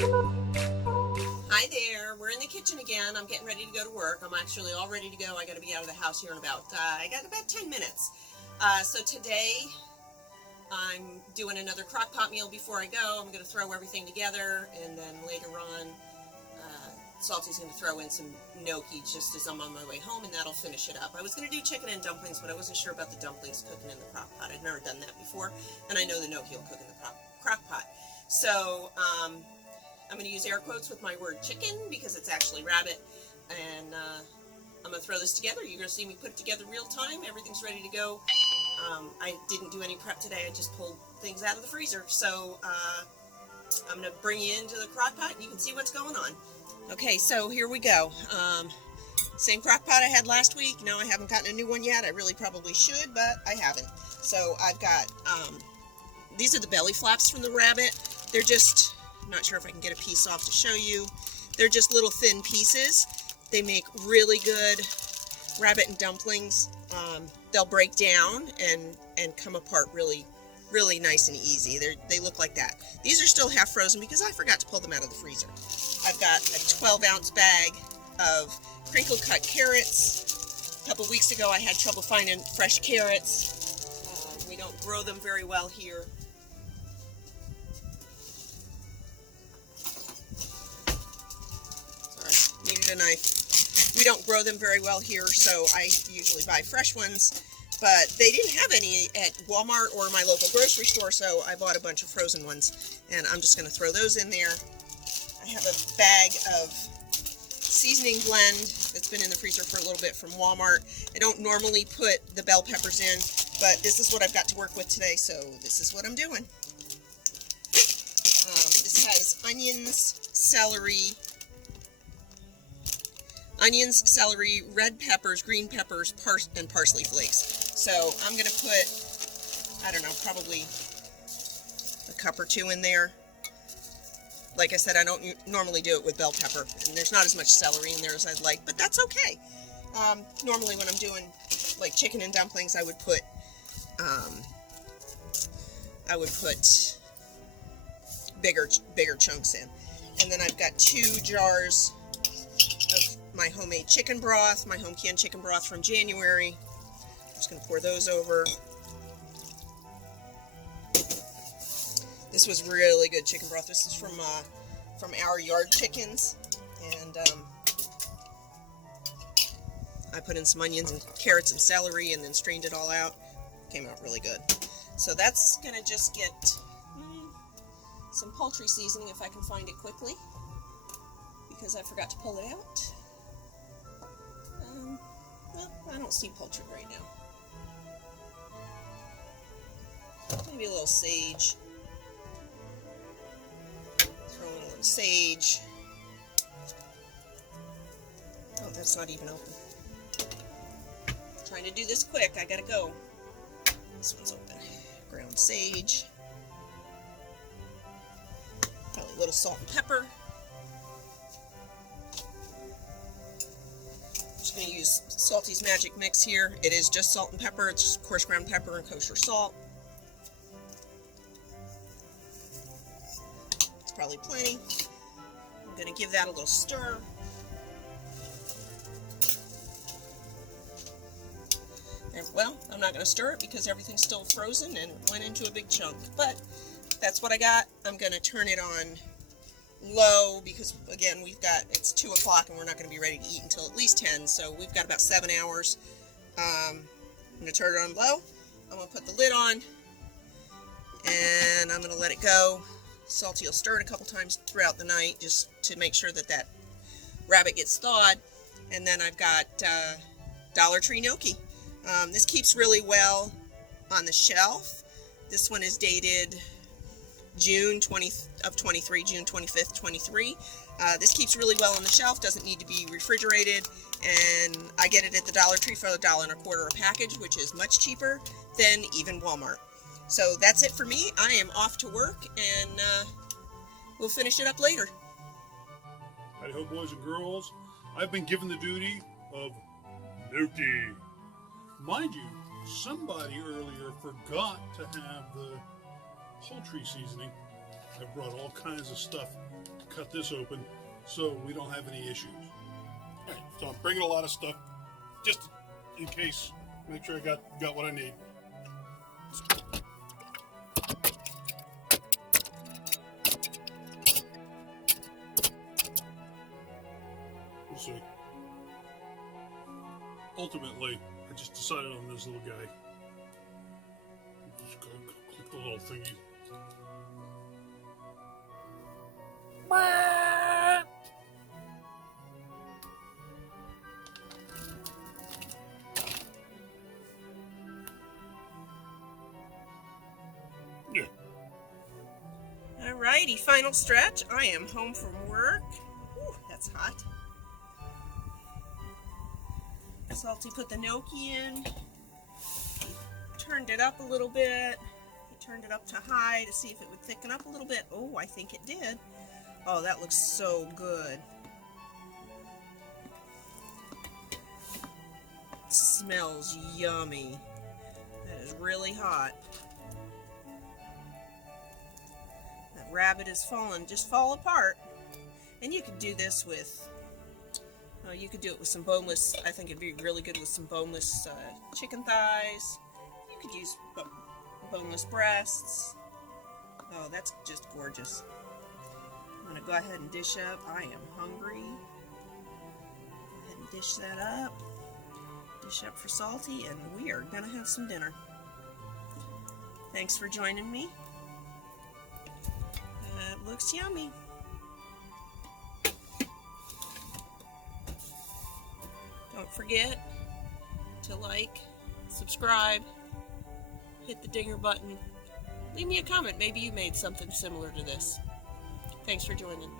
Hi there, we're in the kitchen again. I'm getting ready to go to work. I'm actually all ready to go. I got to be out of the house here in about, I got about 10 minutes. So today I'm doing another crock pot meal before I go. I'm going to throw everything together, and then later on Salty's going to throw in some gnocchi just as I'm on my way home, and that'll finish it up. I was going to do chicken and dumplings, but I wasn't sure about the dumplings cooking in the crock pot. I've never done that before, and I know the gnocchi will cook in the crock pot. So I'm going to use air quotes with my word chicken because it's actually rabbit, and I'm going to throw this together. You're going to see me put it together real time. Everything's ready to go. I didn't do any prep today. I just pulled things out of the freezer. So I'm going to bring you into the crock pot and you can see what's going on. Okay, so here we go. Same crock pot I had last week. No, I haven't gotten a new one yet. I really probably should, but I haven't. So I've got, these are the belly flaps from the rabbit. They're just, I'm not sure if I can get a piece off to show you. They're just little thin pieces. They make really good rabbit and dumplings. They'll break down and come apart really nice and easy. They look like that. These are still half frozen because I forgot to pull them out of the freezer. I've got a 12-ounce bag of crinkle cut carrots. A couple weeks ago I had trouble finding fresh carrots. We don't grow them very well here. Sorry, needed a knife. We don't grow them very well here, so I usually buy fresh ones. But they didn't have any at Walmart or my local grocery store, so I bought a bunch of frozen ones, and I'm just going to throw those in there. I have a bag of seasoning blend that's been in the freezer for a little bit from Walmart. I don't normally put the bell peppers in, but this is what I've got to work with today, so this is what I'm doing. This has onions, celery, red peppers, green peppers, and parsley flakes. So I'm going to put, I don't know, probably a cup or two in there. Like I said, I don't normally do it with bell pepper, and there's not as much celery in there as I'd like, but that's okay. Normally when I'm doing like chicken and dumplings, I would put bigger chunks in. And then I've got 2 jars of my homemade chicken broth, my home canned chicken broth from January. I'm just going to pour those over. This was really good chicken broth. This is from Our Yard Chickens, and I put in some onions and carrots and celery and then strained it all out. Came out really good. So that's going to just get some poultry seasoning if I can find it quickly, because I forgot to pull it out. Well, I don't see poultry right now. Maybe a little sage. Throw in a little sage. Oh, that's not even open. Trying to do this quick. I gotta go. This one's open. Ground sage. Probably a little salt and pepper. Just going to use Salty's Magic Mix here. It is just salt and pepper. It's just coarse ground pepper and kosher salt. It's probably plenty. I'm going to give that a little stir. And, well, I'm not going to stir it because everything's still frozen and it went into a big chunk. But that's what I got. I'm going to turn it on low because, again, it's 2 o'clock and we're not going to be ready to eat until at least 10, so we've got about 7 hours. I'm going to turn it on low. I'm going to put the lid on and I'm going to let it go. Salty will stir it a couple times throughout the night just to make sure that rabbit gets thawed. And then I've got Dollar Tree gnocchi. This keeps really well on the shelf. This one is dated June 25th, 23. This keeps really well on the shelf, doesn't need to be refrigerated, and I get it at the Dollar Tree for $1.25 a package, which is much cheaper than even Walmart. So that's it for me. I am off to work, and we'll finish it up later. Hi-ho, boys and girls. I've been given the duty of gnocchi. Mind you, somebody earlier forgot to have the poultry seasoning. I've brought all kinds of stuff to cut this open so we don't have any issues. All right, so I'm bringing a lot of stuff just in case, make sure I got what I need. We'll see. Ultimately, I just decided on this little guy. Just go click the little thingy. Yeah. Alrighty, final stretch. I am home from work. Ooh, that's hot. Salty put the gnocchi in. He turned it up a little bit. He turned it up to high to see if it would thicken up a little bit. Oh, I think it did. Oh, that looks so good. It smells yummy. That is really hot. That rabbit is fallen, just fall apart. And you could do this with, you could do it with some boneless. I think it'd be really good with some boneless chicken thighs. You could use boneless breasts. Oh, that's just gorgeous. I'm gonna go ahead and dish up. I am hungry. Go ahead and dish that up. Dish up for Salty, and we are gonna have some dinner. Thanks for joining me. That looks yummy. Don't forget to like, subscribe, hit the dinger button. Leave me a comment. Maybe you made something similar to this. Thanks for joining.